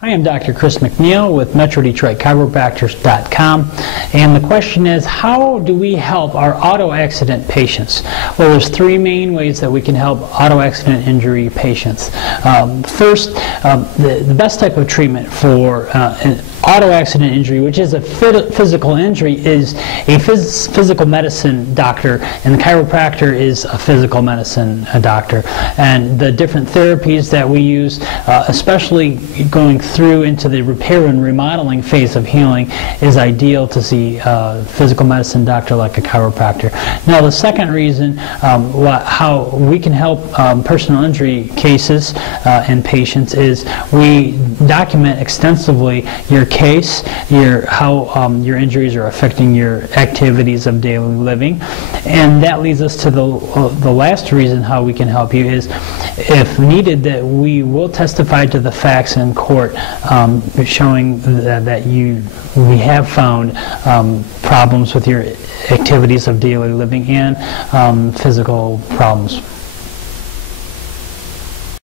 I am Dr. Chris McNeil with MetroDetroitChiropractors.com, and the question is, how do we help our auto accident patients? Well, there's three main ways that we can help auto accident injury patients. First, the best type of treatment for an auto accident injury, which is a physical injury, is a physical medicine doctor, and the chiropractor is a physical medicine doctor. And the different therapies that we use, especially going through into the repair and remodeling phase of healing, is ideal to see a physical medicine doctor like a chiropractor. Now, the second reason how we can help personal injury cases and patients is we document extensively your case, how your injuries are affecting your activities of daily living, and that leads us to the last reason how we can help you is, if needed, that we will testify to the facts in court, showing that we have found problems with your activities of daily living and physical problems.